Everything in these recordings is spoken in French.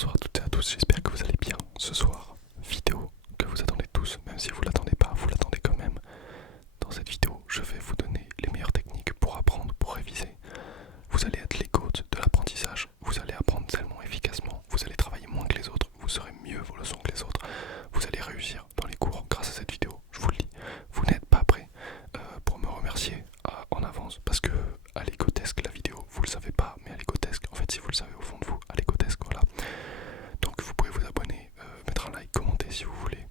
bonsoir à toutes et à tous, j'espère que vous allez bien. Ce soir, vidéo que vous attendez tous, même si vous l'attendez pas, vous l'attendez quand même. Dans cette vidéo, je vais vous donner les meilleures techniques pour apprendre, pour réviser. Vous allez être les goats de l'apprentissage, vous allez apprendre tellement efficacement, vous allez travailler moins que les autres, vous saurez mieux vos leçons que les autres, vous allez réussir dans les cours grâce à cette vidéo, je vous le dis. Vous n'êtes pas prêts pour me remercier en avance, parce que à l'Ecotesque, la vidéo, vous le savez pas, mais à l'Ecotesque, en fait si vous le savez au fond de vous, à l'Ecotesque, voilà. Donc vous pouvez vous abonner, mettre un like, commenter si vous voulez.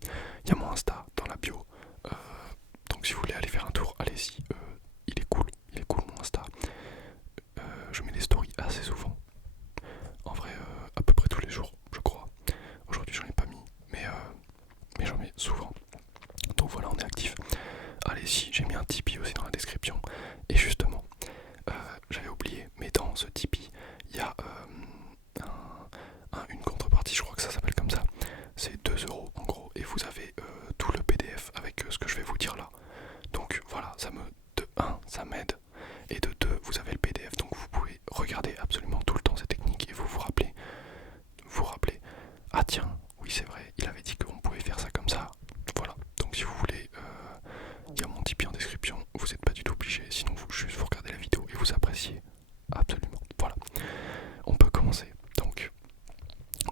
Il y a mon Insta dans la bio, donc si vous voulez aller faire un tour, allez-y, il est cool mon Insta. Je mets des stories assez souvent, en vrai à peu près tous les jours je crois. Aujourd'hui j'en ai pas mis, mais j'en mets souvent. Donc voilà, on est actif. Allez-y, j'ai mis un Tipeee aussi dans la description. Et justement, j'avais oublié, mais dans ce Tipeee, il y a une contrepartie, je crois que ça s'appelle comme ça. C'est 2 € en gros, et vous avez tout le PDF avec ce que je vais vous dire là. Donc voilà, de 1, ça m'aide, et de 2, vous avez le PDF, donc vous pouvez regarder absolument tout le temps ces techniques et vous rappelez, ah tiens, oui c'est vrai, il avait dit qu'on pouvait faire ça comme ça. Voilà, donc si vous voulez, il y a mon Tipeee en description, vous n'êtes pas du tout obligé, sinon vous regardez la vidéo et vous appréciez absolument. Voilà, on peut commencer. Donc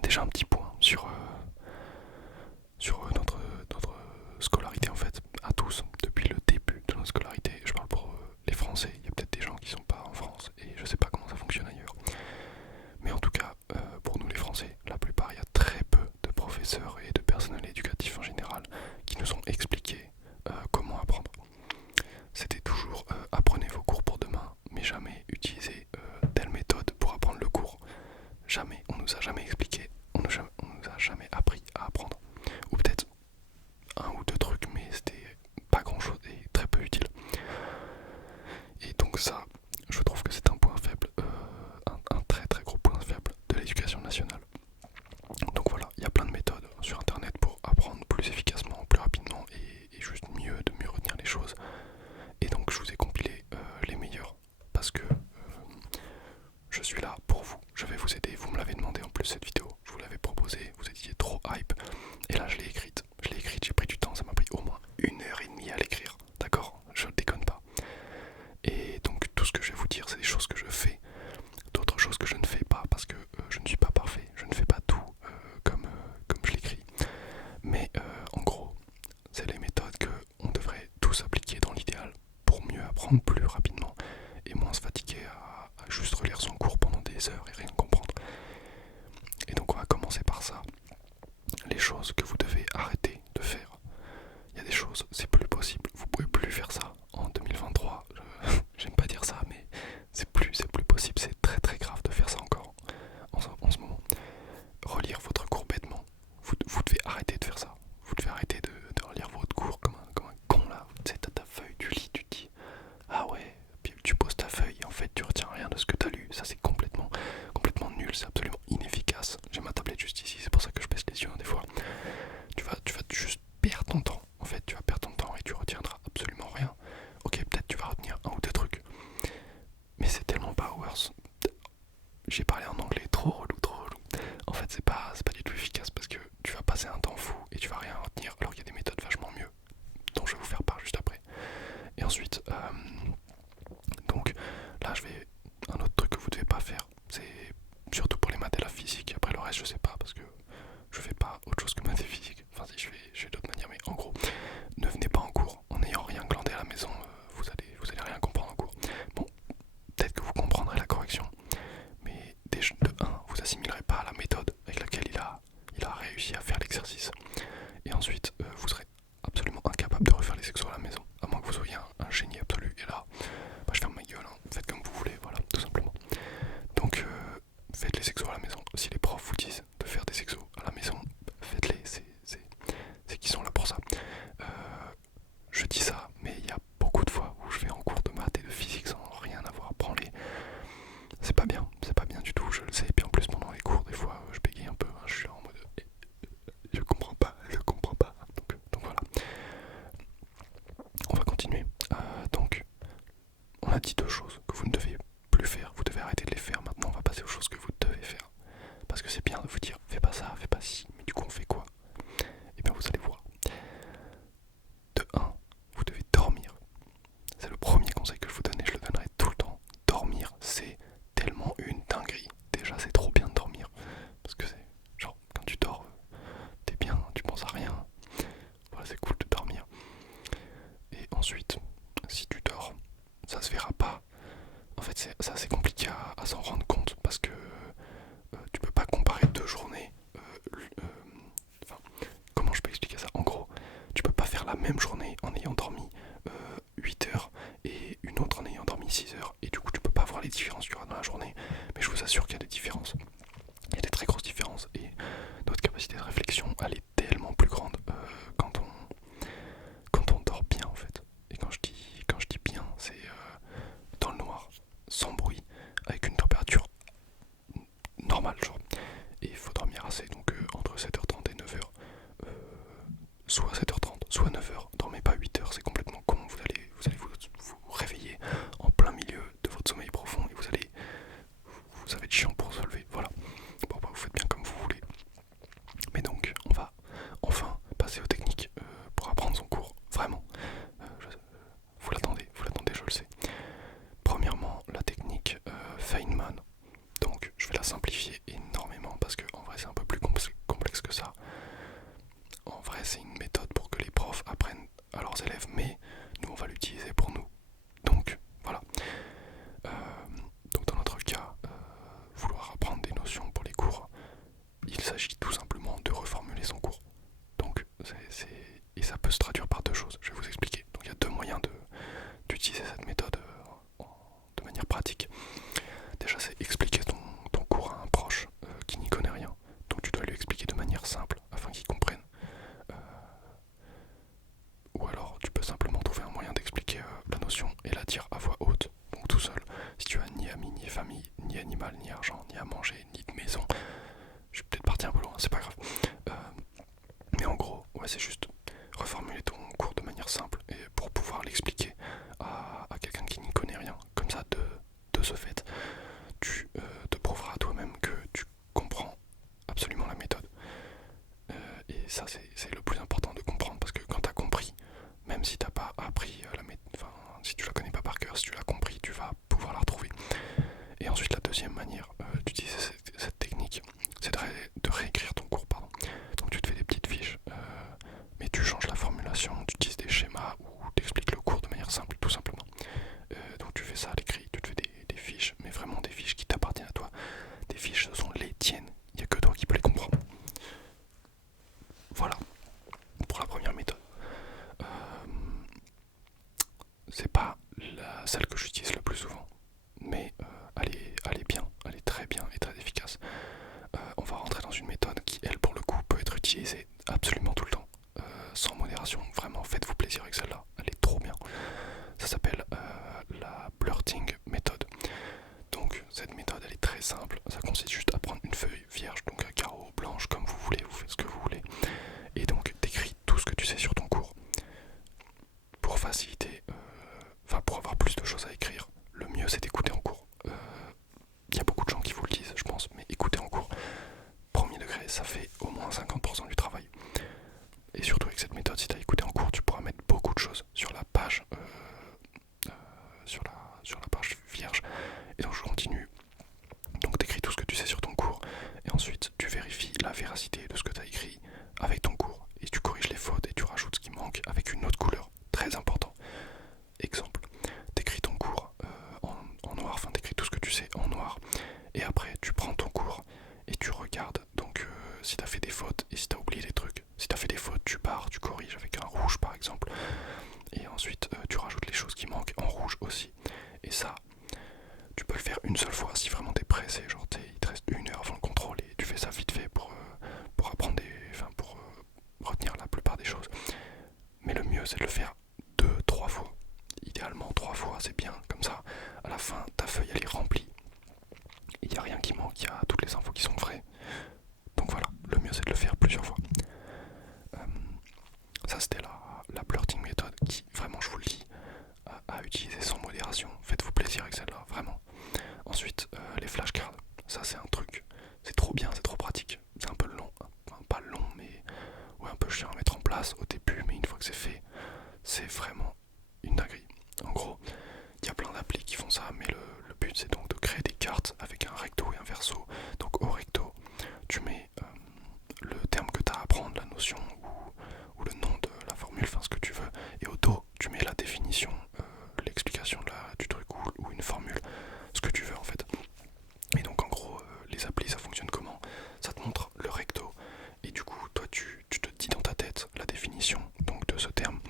déjà un petit point sur notre scolarité en fait, à tous, depuis le début de notre scolarité. Je parle pour les Français, il y a peut-être des gens qui sont pas en France et je sais pas comment ça fonctionne ailleurs. Mais en tout cas, pour nous les Français, la plupart, il y a très peu de professeurs et de personnel éducatif en général qui nous ont expliqué comment apprendre. C'était toujours apprenez vos cours pour demain, mais jamais utilisez telle méthode pour apprendre le cours. Jamais, on nous a jamais expliqué, on nous a jamais appris à apprendre. Ou peut-être un ou deux trucs, mais c'était pas grand chose et très peu utile. Et donc ça, je trouve que c'est un point faible, un très très gros point faible de l'éducation nationale. Donc voilà, il y a plein de méthodes sur internet pour apprendre plus efficacement, plus rapidement et juste de mieux retenir les choses. Et donc je vous ai compilé les meilleurs parce que je suis là pour vous, je vais vous aider, vous me l'avez demandé en plus cette vidéo, je vous l'avais proposé, vous étiez trop hype, et là je l'ai écrite, j'ai pris du temps, ça m'a pris au moins 1 h 30 à l'écrire, d'accord, je ne déconne pas. Et donc tout ce que je vais vous dire c'est des choses que je fais, d'autres choses que je ne fais pas parce que je ne suis pas parfait, je ne fais pas tout comme je l'écris, mais en gros c'est les méthodes qu'on devrait tous appliquer dans l'idéal pour mieux apprendre plus rapidement et moins se fatiguer à juste relire son cours pendant des heures et rien comprendre. Et donc on va commencer par ça. Les choses que vous devez arrêter de faire. Il y a des choses, c'est plus possible, vous pouvez plus faire ça en 2023. J'aime pas dire ça, mais c'est plus possible, c'est très très grave de faire ça encore en ce moment. Relire votre cours bêtement, vous devez arrêter de faire ça. Vous devez arrêter de relire votre cours comme un con là. Tu sais, t'as ta feuille, tu lis, tu te dis ah ouais, puis tu poses ta feuille et en fait tu retiens rien de ce que t'as lu. Ça c'est complètement nul, c'est absolument inefficace. J'ai ma tablette juste ici, c'est pour ça que je baisse les yeux des fois. Tu vas juste perdre ton temps. En fait, tu vas perdre ton temps et tu retiendras absolument rien. Ok, peut-être tu vas retenir un ou deux trucs, mais c'est tellement pas worse. J'ai parlé en anglais, trop relou. En fait, c'est pas du tout efficace parce que tu vas passer un temps fou et tu vas rien retenir alors qu'il y a des méthodes vachement mieux dont je vais vous faire part juste après. Et ensuite, donc là un autre truc que vous devez pas faire, c'est surtout pour les maths et la physique. Après le reste je sais pas parce que je fais pas autre chose que maths et physique. Enfin si je fais d'autres manières, mais en gros, ne venez pas en cours en n'ayant rien glandé à la maison, vous allez rien comprendre en cours. Bon, peut-être que vous comprendrez la correction, mais de 1, vous assimilerez pas à la méthode avec laquelle il a réussi à faire l'exercice. Et ensuite, vous serez absolument incapable de refaire les exos à la maison, à moins que vous soyez un génie absolu. Et là, bah, je ferme ma gueule, hein. Faites comme vous voulez, voilà, tout simplement. Donc, faites les exos à la maison. Si les profs vous disent de faire des exos à la maison, faites-les, c'est qu'ils sont là pour ça. Je dis ça, mais il y a beaucoup de fois où je vais en cours de maths et de physique sans rien avoir. Prends-les. C'est pas bien du tout, je le sais. Et puis en plus, pendant les cours, des fois, je bégaye un peu. Hein, je suis en mode je comprends pas. Donc voilà. On va continuer. Donc, on a dit 2 choses que vous ne devez plus faire. Vous devez arrêter de les faire. Maintenant, on va passer aux choses que vous devez faire. Parce que c'est bien de vous dire, fais ça, fais pas ci, mais du coup on fait quoi? Et bien vous allez voir. De un, vous devez dormir. C'est le premier conseil que je vous donne et je le donnerai tout le temps. Dormir, c'est tellement une dinguerie. Déjà c'est trop bien de dormir. Parce que c'est genre quand tu dors, t'es bien, tu penses à rien. Voilà, c'est cool de dormir. Et ensuite, si tu dors, ça se verra pas. En fait c'est assez compliqué à s'en rendre compte parce que tu peux pas comparer deux journées. Enfin, comment je peux expliquer ça? En gros, tu peux pas faire la même journée en ayant dormi 8 heures et une autre en ayant dormi 6 heures. Et du coup, tu peux pas voir les différences qu'il y aura dans la journée. Mais je vous assure qu'il y a des différences. Il y a des très grosses différences. Et notre capacité de réflexion, elle est tellement plus grande quand on dort bien en fait. Et quand je dis bien, c'est dans le noir, sans bruit, avec une température normale, genre. Et il faut dormir assez, donc entre 7h30 et 9h. Soit 7h30, soit 9h. Dormez pas 8h, c'est complètement con. Vous allez vous réveiller en plein milieu de votre sommeil profond et ça va être chiant pour se lever. Voilà. Bon, bah, vous faites bien comme vous voulez. Mais donc, on va enfin passer aux techniques pour apprendre son cours. Vraiment. Vous l'attendez, je le sais. Premièrement, la technique Feynman. Donc, je vais la simplifier énormément parce qu'en vrai, c'est un peu plus complexe que ça. En vrai, c'est une méthode pour que les profs apprennent à leurs élèves, mais nous, on va l'utiliser pour nous. Donc, voilà. Euh, donc, dans notre cas, vouloir apprendre des notions pour les cours, il s'agit tout simplement de reformuler son cours. Donc, et ça peut se traduire par deux choses. Je vais vous expliquer. Donc, il y a deux moyens d'utiliser cette méthode de manière pratique. Déjà, c'est expliquer ton cours à un proche qui n'y connaît rien. Donc, tu dois lui expliquer de manière simple afin qu'il comprenne. Ou alors tu peux simplement trouver un moyen d'expliquer la notion et la dire à voix haute, donc tout seul. Si tu as ni amis, ni famille, ni animal, ni argent, ni à manger, ni de maison, je suis peut-être parti un peu loin, c'est pas grave. Mais en gros, ouais, c'est juste reformuler ton cours de manière simple et pour pouvoir l'expliquer à quelqu'un qui n'y connaît rien. Comme ça, de ce fait, tu te prouveras à toi-même que tu comprends absolument la méthode. Et ça, c'est le plus important de comprendre parce que quand tu as compris, même si t'as pas appris la méthode, enfin, si tu la connais pas par cœur, si tu l'as compris, tu vas pouvoir la retrouver. Et ensuite, la deuxième manière d'utiliser cette technique, c'est de réécrire ton cours, pardon. Donc tu te fais des petites fiches, mais tu changes la formulation, tu utilises des schémas ou tu expliques le cours de manière simple, tout simplement. Donc tu fais ça à l'écrit, tu te fais des fiches, mais vraiment des fiches qui t'appartiennent à toi. Des fiches, ce sont les tiennes, il n'y a que toi qui peux les comprendre. Voilà, pour la première méthode. C'est pas celle que j'utilise le plus souvent, mais elle est bien, elle est très bien et très efficace. On va rentrer dans une méthode qui, elle, pour le coup, peut être utilisée absolument tout le temps, sans modération. Vraiment, faites-vous plaisir avec celle-là, elle est trop bien. Ça s'appelle la blurting méthode. Donc, cette méthode, elle est très simple. Ça consiste juste à prendre une feuille vierge, donc un carreau, blanche, comme vous voulez, vous faites ce que vous voulez, et donc t'écris tout ce que tu sais sur ton cours. Pour faciliter, pour avoir plus de choses à écrire, le mieux c'est d'écouter en cours. Il y a beaucoup de gens qui vous le disent, je pense, mais écouter en cours, premier degré, ça fait au moins 50% du travail. Et surtout avec cette méthode, si tu as écouté en cours, tu pourras mettre beaucoup de choses sur la page, sur la page vierge. Et donc je continue. Donc tu écris tout ce que tu sais sur ton cours, et ensuite tu vérifies la véracité de ce que tu as écrit avec ton cours. Et tu corriges les fautes et tu rajoutes ce qui manque avec une autre couleur. Très important. Exemple, t'écris ton cours en noir, enfin t'écris tout ce que tu sais en noir, et après tu prends ton cours et tu regardes donc si t'as fait des fautes et si t'as oublié des trucs. Si t'as fait des fautes, tu barres, tu corriges avec un rouge par exemple, et ensuite tu rajoutes les choses qui manquent en rouge aussi. Et ça, tu peux le faire une seule fois si vraiment t'es pressé, genre il te reste 1 heure avant le contrôle et tu fais ça vite fait pour apprendre pour retenir la plupart des choses. Mais le mieux c'est de le faire 2-3 fois. Idéalement 3 fois, c'est bien, comme ça à la fin ta feuille elle est remplie, il n'y a rien qui manque, il y a toutes les infos qui sont vraies. Donc voilà, le mieux c'est de le faire plusieurs fois. Ça c'était la blurting méthode qui, vraiment je vous le dis, à utiliser sans modération. Faites-vous plaisir avec celle-là, vraiment. Ensuite, les flashcards, ça c'est un truc, c'est trop bien, c'est trop pratique. C'est un peu long, c'est vraiment une dinguerie. En gros, il y a plein d'applis qui font ça, mais le but c'est donc de créer des cartes avec un recto et un verso. Donc au recto, tu mets le terme que tu as à apprendre, la notion ou le nom de la formule, enfin ce que tu veux, et au dos, tu mets la définition, l'explication du truc ou une formule, ce que tu veux en fait. Et donc en gros, les applis ça fonctionne comment? Ça te montre le recto, et du coup, toi tu te dis dans ta tête la définition donc de ce terme.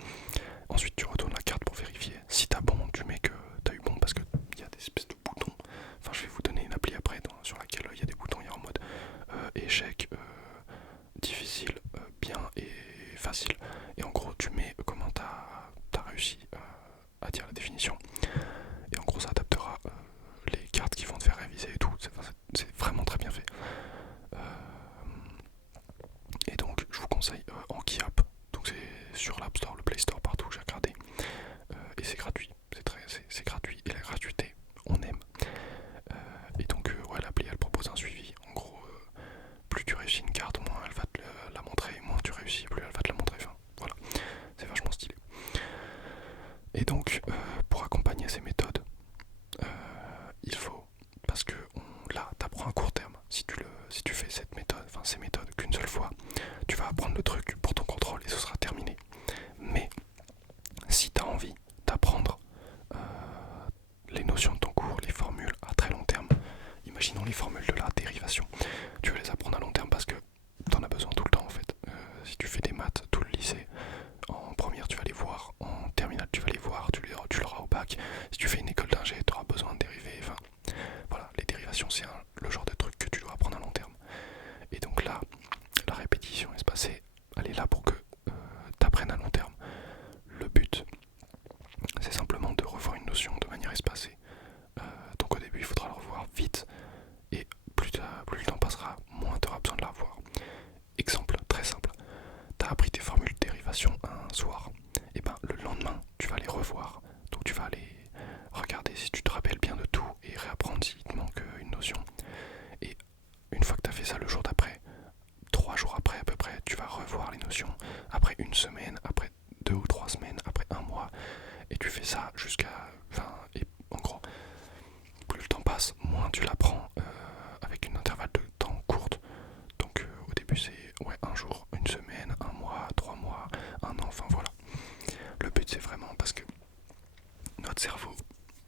Ensuite, tu retournes la carte pour vérifier. Si t'as bon, tu mets que t'as eu bon parce qu'il y a des espèces de boutons. Enfin, je vais vous donner une appli après sur laquelle il y a des boutons. Il y a en mode échec, difficile, bien et facile. Et en gros, tu mets comment t'as réussi à dire la définition. Et en gros, ça adaptera les cartes qui vont te faire réviser et tout. C'est vraiment très bien fait. Et donc, je vous conseille Anki App. Donc, c'est sur l'App Store, le Play Store, partout. J'ai regardé. Et c'est gratuit. C'est gratuit. Et la gratuité, on aime. Et donc, ouais, l'appli elle propose un suivi. En gros, plus tu réussis une carte, moins elle va te la montrer. Moins tu réussis, plus elle va te la montrer. Enfin, voilà. C'est vachement stylé. Et donc, pour accompagner ces méthodes, il faut, parce que là, t'apprends à court terme. Si tu fais cette méthode, enfin ces méthodes qu'une seule fois, tu vas apprendre le truc pour ton contrôle et ce sera terminé. Mais si tu as envie d'apprendre les notions de ton cours, les formules à très long terme, imaginons les formules de la dérivation, tu veux les apprendre à long terme parce que tu en as besoin tout le temps en fait. Si tu fais des maths tout le lycée, en première tu vas les voir, en terminale tu vas les voir, tu l'auras au bac. Si tu fais une école d'ingé, tu auras besoin de dériver. Enfin, voilà, les dérivations c'est le genre de truc que tu dois apprendre à long terme. Et donc là, la répétition espacée, elle est là pour que tu apprennes à long terme. Le but, c'est simplement de revoir une notion de manière espacée. Donc au début, il faudra la revoir vite, et plus le temps passera, moins tu auras besoin de la revoir. Exemple très simple, tu as appris tes formules de dérivation un soir, et ben le lendemain, tu vas les revoir. Donc tu vas aller regarder si tu te rappelles bien de tout, et réapprendre s'il te manque une notion. Et une fois que tu as fait ça le jour d'après, 3 jours après à peu près, tu vas revoir les notions, après une semaine, après 2 ou 3 semaines, après un mois, et tu fais ça jusqu'à... Enfin, et en gros, plus le temps passe, moins tu l'apprends avec une intervalle de temps courte. Donc au début c'est un jour, une semaine, un mois, 3 mois, un an, enfin voilà. Le but c'est vraiment parce que notre cerveau,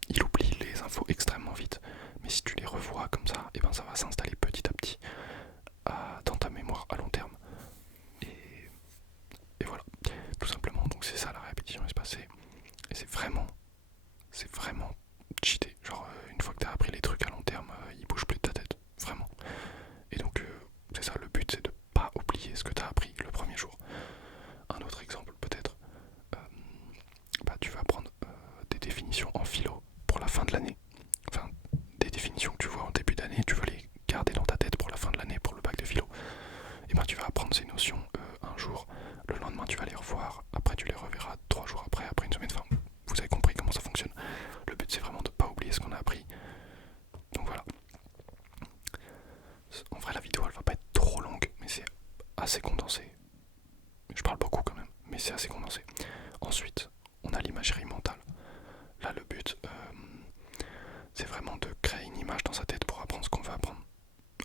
il oublie les infos extrêmement vite, mais si tu les revois comme ça, et ben ça va s'installer petit à petit dans ta mémoire à long terme. Et voilà, tout simplement. Donc c'est ça la répétition espacée. Et c'est vraiment cheaté. Genre une fois que t'as appris les trucs à long terme, ils bougent plus de ta tête. Vraiment. Et donc c'est ça, le but c'est de pas oublier ce que t'as appris le premier jour. Un autre exemple peut-être, tu vas prendre des définitions en philo pour la fin de l'année. Enfin, des définitions que tu vois en début d'année, tu vas les garder dans ta tête pour la fin de l'année, pour le bac de philo. Et ben tu vas apprendre ces notions un jour, le lendemain tu vas les revoir, après tu les reverras 3 jours après une semaine, enfin vous avez compris comment ça fonctionne. Le but c'est vraiment de pas oublier ce qu'on a appris. Donc voilà. En vrai la vidéo elle va pas être trop longue, mais c'est assez condensé. Je parle beaucoup quand même, mais c'est assez condensé. Ensuite, on a l'imagerie mentale. Là le but c'est vraiment de créer une image dans sa tête pour apprendre ce qu'on veut apprendre.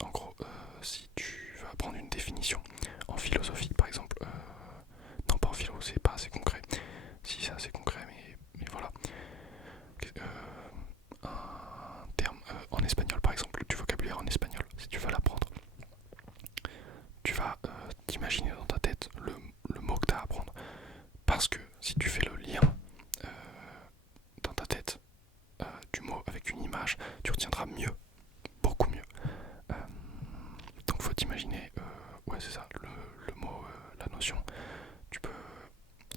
En gros, si tu veux apprendre une définition en philosophie par exemple, non pas en philo, c'est pas assez concret. Si c'est assez concret, mais voilà. Un terme en espagnol par exemple, du vocabulaire en espagnol, si tu veux l'apprendre, tu vas t'imaginer dans ta tête le mot que tu as à apprendre. Parce que si tu fais le lien dans ta tête du mot avec une image, tu retiendras mieux, beaucoup mieux. Donc faut t'imaginer, ouais c'est ça, le mot, la notion. Tu peux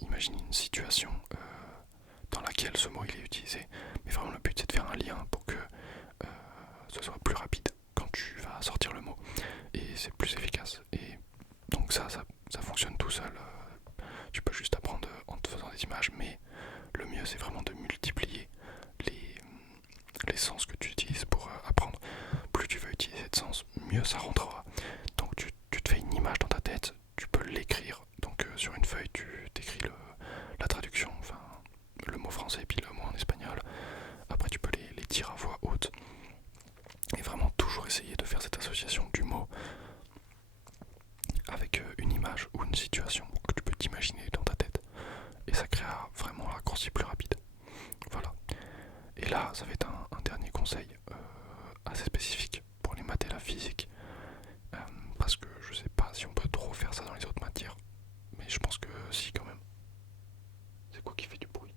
imaginer une situation dans laquelle ce mot il est utilisé, mais vraiment le but c'est de faire un lien pour que ce soit plus rapide quand tu vas sortir le mot, et c'est plus efficace. Et donc ça fonctionne tout seul. Tu peux juste apprendre en te faisant des images, mais le mieux c'est vraiment de multiplier les sens que tu utilises pour apprendre. Plus tu vas utiliser de sens, mieux ça rentrera. Donc tu te fais une image dans ta tête, tu peux l'écrire. Donc sur une feuille tu t'écris la traduction, enfin mot français et puis le mot en espagnol. Après tu peux les dire à voix haute. Et vraiment toujours essayer de faire cette association du mot avec une image ou une situation que tu peux t'imaginer dans ta tête. Et ça créera vraiment un raccourci plus rapide. Voilà. Et là, ça va être un dernier conseil assez spécifique pour les maths et la physique. Parce que je sais pas si on peut trop faire ça dans les autres matières. Mais je pense que si quand même. C'est quoi qui fait du bruit?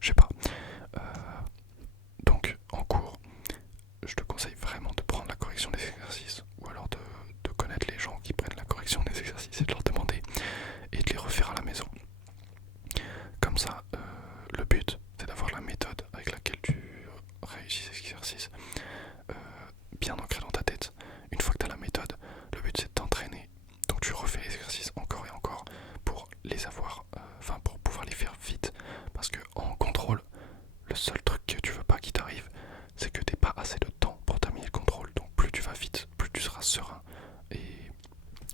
Je sais pas. Donc en cours, je te conseille vraiment de prendre la correction des exercices. Ou alors de connaître les gens qui prennent la correction des exercices et de leur demander et de les refaire à la maison. Comme ça, le but c'est d'avoir la méthode avec laquelle tu réussis ces exercices bien ancré dans ta tête. Une fois que tu as la méthode, le but c'est de t'entraîner. Donc tu refais les exercices encore et encore pour les avoir, pour pouvoir les faire vite. Parce que en contrôle, le seul truc que tu veux pas qu'il t'arrive, c'est que t'aies pas assez de temps pour terminer le contrôle. Donc plus tu vas vite, plus tu seras serein. Et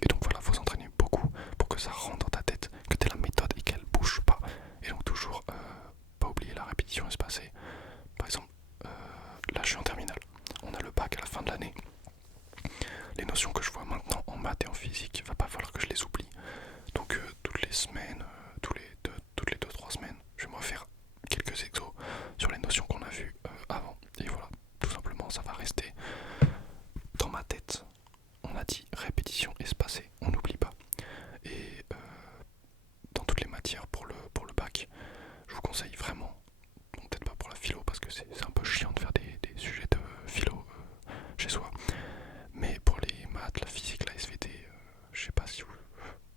donc voilà, faut s'entraîner beaucoup pour que ça rentre dans ta tête, que tu aies la méthode et qu'elle bouge pas. Et donc toujours pas oublier la répétition espacée. Par exemple, là je suis en terminale, on a le bac à la fin de l'année. Les notions que je vois maintenant en maths et en physique, il va pas falloir que je les oublie. Donc toutes les semaines, toutes les 2-3 semaines, je vais me refaire quelques exos sur les notions qu'on a vues avant. Et voilà, tout simplement ça va rester dans ma tête. On a dit répétition espacée, on n'oublie pas. Et dans toutes les matières pour le bac, je vous conseille vraiment, bon, peut-être pas pour la philo parce que c'est un peu chiant de faire des sujets de philo chez soi, mais pour les maths, la physique, la SVT, je sais pas si vous,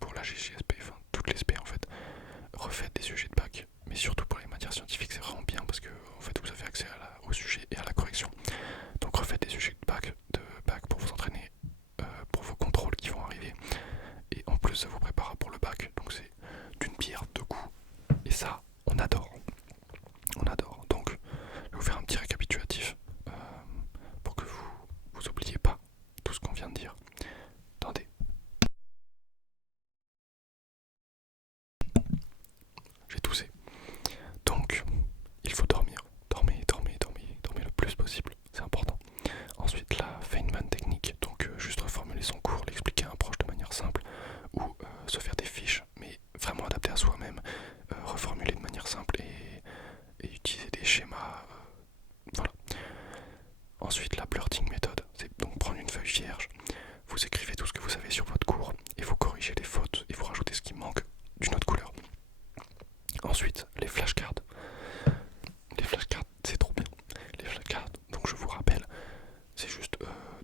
pour la GGSP, enfin toutes les SP en fait, refaites des sujets de bac, mais surtout pour les matières scientifiques c'est vraiment bien parce que en fait vous avez accès au sujet et à la correction. Donc refaites des sujets de bac pour vous entraîner pour vos contrôles qui vont arriver, et en plus ça vous prépare pour le bac, donc c'est d'une pierre deux coups, et ça on adore. On adore. Donc je vais vous faire un petit récapitulatif pour que vous oubliez pas tout ce qu'on vient de dire. Attendez. J'ai toussé. Donc, il faut dormir. Dormez, dormez, dormez, dormez le plus possible. C'est important. Ensuite, la Feynman technique. Donc, juste reformuler son cours, l'expliquer à un proche de manière simple, ou se faire des fiches, mais vraiment adaptées à soi-même, reformuler de manière simple et utiliser des schémas. Voilà. Ensuite, la blurting méthode, c'est donc prendre une feuille vierge, vous écrivez tout ce que vous savez sur votre cours et vous corrigez les fautes et vous rajoutez ce qui manque d'une autre couleur. Ensuite, les flashcards. Les flashcards, c'est trop bien. Les flashcards, donc je vous rappelle, c'est juste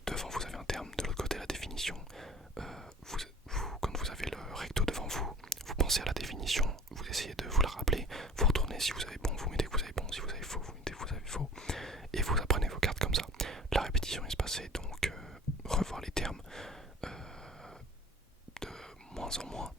devant vous avez un terme, de l'autre côté la définition. Quand vous avez le recto devant vous, vous pensez à la définition, vous essayez de vous la rappeler, vous retournez, si vous avez bon, vous mettez que vous avez bon, si vous avez faux, vous mettez que vous avez faux, et vous apprenez vos cartes comme ça. La répétition espacée, donc revoir les termes de moins en moins,